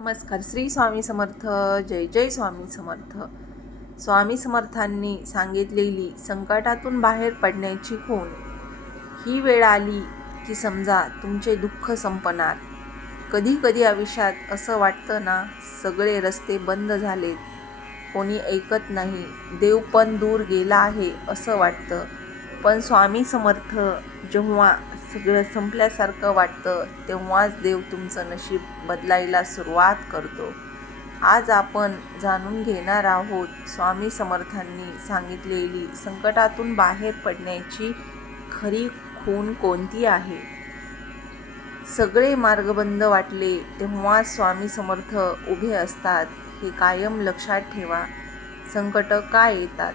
नमस्कार. श्री स्वामी समर्थ जय जय स्वामी समर्थ. स्वामी समर्थांनी सांगितलेली संकटातून बाहेर पडण्याची खूण. ही वेळ आली की समजा तुमचे दुःख संपणार. कधी कधी आयुष्यात असं वाटतं ना सगळे रस्ते बंद झालेत. कोणी ऐकत नाही देव पण दूर गेला आहे असं वाटतं. पण स्वामी समर्थ जेव्हा सगळं संपल्यासारखं वाटतं तेव्हाच देव तुमचं नशीब बदलायला सुरुवात करतो. आज आपण जाणून घेणार आहोत स्वामी समर्थांनी सांगितलेली संकटातून बाहेर पडण्याची खरी खून कोणती आहे? सगळे मार्ग बंद वाटले तेव्हा स्वामी समर्थ उभे असतात. हे कायम लक्षात ठेवा. संकट का येतात?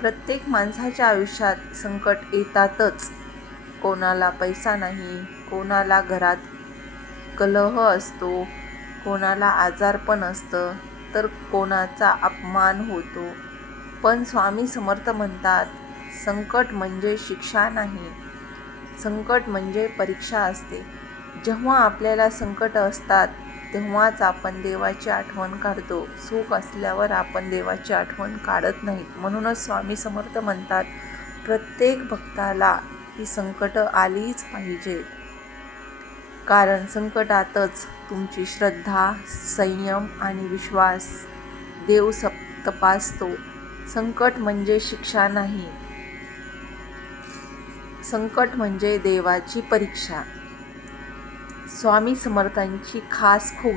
प्रत्येक माणसाच्या आयुष्यात संकट येतातच. कोणाला पैसा नाही कोणाला घरात कलह असतो कोणाला आजारपण असतं तर कोणाचा अपमान होतो. पण स्वामी समर्थ म्हणतात संकट म्हणजे शिक्षा नाही. संकट म्हणजे परीक्षा असते. जेव्हा आपल्याला संकट असतात तेव्हाच आपण देवाची आठवण काढतो. सुख असल्यावर आपण देवाची आठवण काढत नाहीत. म्हणूनच स्वामी समर्थ म्हणतात प्रत्येक भक्ताला ही संकट आलीच पाहिजे. कारण संकटातच तुमची श्रद्धा संयम आणि विश्वास देव सप तपासतो. संकट म्हणजे शिक्षा नाही. संकट म्हणजे देवाची परीक्षा. स्वामी समर्थांची खास खूण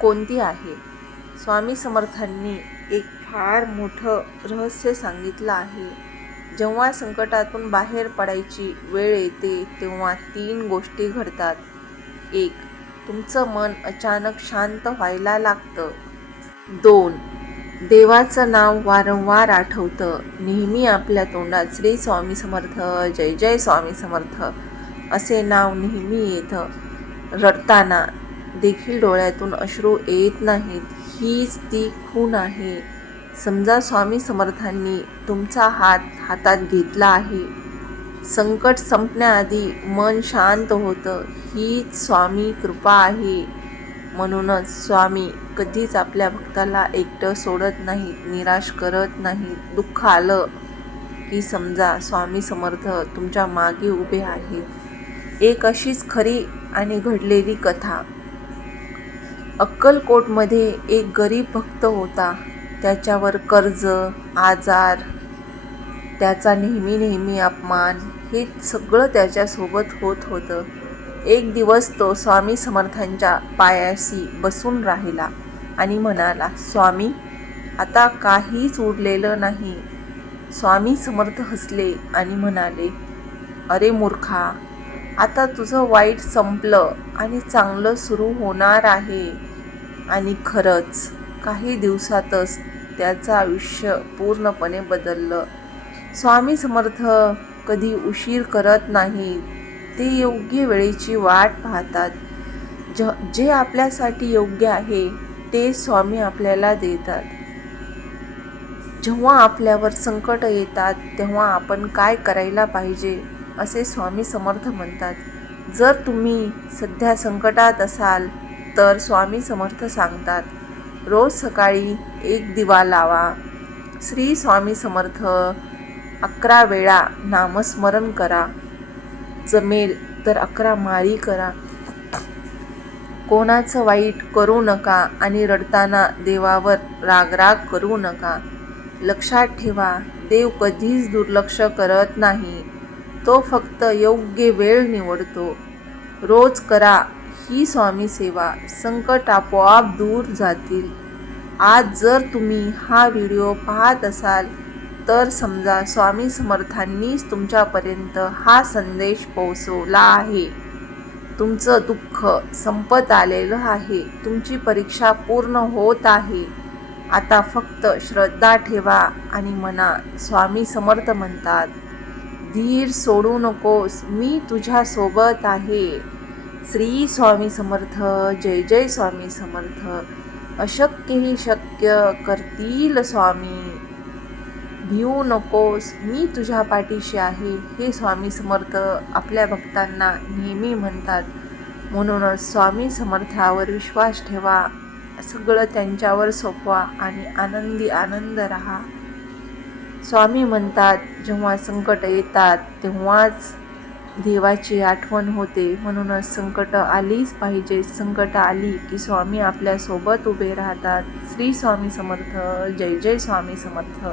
कोणती आहे? स्वामी समर्थांनी एक फार मोठं रहस्य सांगितलं आहे. जेव्हा संकटातून बाहेर पडायची वेळ येते तेव्हा तीन गोष्टी घडतात. एक तुमचं मन अचानक शांत व्हायला लागतं. दोन देवाचं नाव वारंवार आठवतं. नेहमी आपल्या तोंडात श्री स्वामी समर्थ जय जय स्वामी समर्थ असे नाव नेहमी येतं. रडताना देखील डोळ्यातून अश्रू येत नाहीत. हीच ती खून आहे. समजा स्वामी समर्थांनी तुमचा हात हातात घेतला आहे. संकट संपण्याआधी मन शांत होतं. हीच स्वामी कृपा आहे. म्हणूनच स्वामी कधीच आपल्या भक्ताला एकटं सोडत नाहीत निराश करत नाहीत. दुःख आलं की समजा स्वामी समर्थ तुमच्या मागे उभे आहेत. एक अशीच खरी आणि घडलेली कथा. अक्कलकोटमध्ये एक गरीब भक्त होता. त्याच्यावर कर्ज आजार त्याचा नेहमी नेहमी अपमान हे सगळं त्याच्यासोबत होत होतं. एक दिवस तो स्वामी समर्थांच्या पायाशी बसून राहिला आणि म्हणाला स्वामी आता काहीच उरलेलं नाही. स्वामी समर्थ हसले आणि म्हणाले अरे मूर्खा आता तुझं वाईट संपलं आणि चांगलं सुरू होणार आहे. आणि खरंच काही दिवसातच त्याचं आयुष्य पूर्णपणे बदललं. स्वामी समर्थ कधी उशीर करत नाही ते योग्य वेळेची वाट पाहतात. ज जे आपल्यासाठी योग्य आहे ते स्वामी आपल्याला देतात. जेव्हा आपल्यावर संकट येतात तेव्हा आपण काय करायला पाहिजे? असे स्वामी समर्थ म्हणतात. जर तुम्ही सध्या संकटात असाल तर स्वामी समर्थ सांगतात रोज सकाळी एक दिवा लावा. श्री स्वामी समर्थ अकरा वेळा नामस्मरण करा. जमेल तर अकरा माळी करा. कोणाचं वाईट करू नका आणि रडताना देवावर रागराग करू नका. लक्षात ठेवा देव कधीच दुर्लक्ष करत नाही. तो फक्त योग्य वेळ निवडतो. रोज करा ही स्वामी सेवा. संकट आपोआप दूर जातील. आज जर तुम्ही हा व्हिडिओ पाहत असाल तर समजा स्वामी समर्थांनीच तुमच्यापर्यंत हा संदेश पोहोचवला आहे. तुमचं दुःख संपत आलेलं आहे. तुमची परीक्षा पूर्ण होत आहे. आता फक्त श्रद्धा ठेवा आणि मना स्वामी समर्थ म्हणतात. धीर सोडू नकोस मी तुझ्यासोबत आहे. श्री स्वामी समर्थ जय जय स्वामी समर्थ. अशक्यही शक्य करतील स्वामी. भिवू नकोस मी तुझ्या पाठीशी आहे. हे स्वामी समर्थ आपल्या भक्तांना नेहमी म्हणतात. म्हणूनच स्वामी समर्थावर विश्वास ठेवा. सगळं त्यांच्यावर सोपवा आणि आनंदी आनंद राहा. स्वामी म्हणतात जेव्हा संकट येतात तेव्हाच देवाची आठवण होते. म्हणूनच संकट आलीच पाहिजे. संकट आली की स्वामी आपल्यासोबत उभे राहतात. श्री स्वामी समर्थ. जय जय स्वामी समर्थ.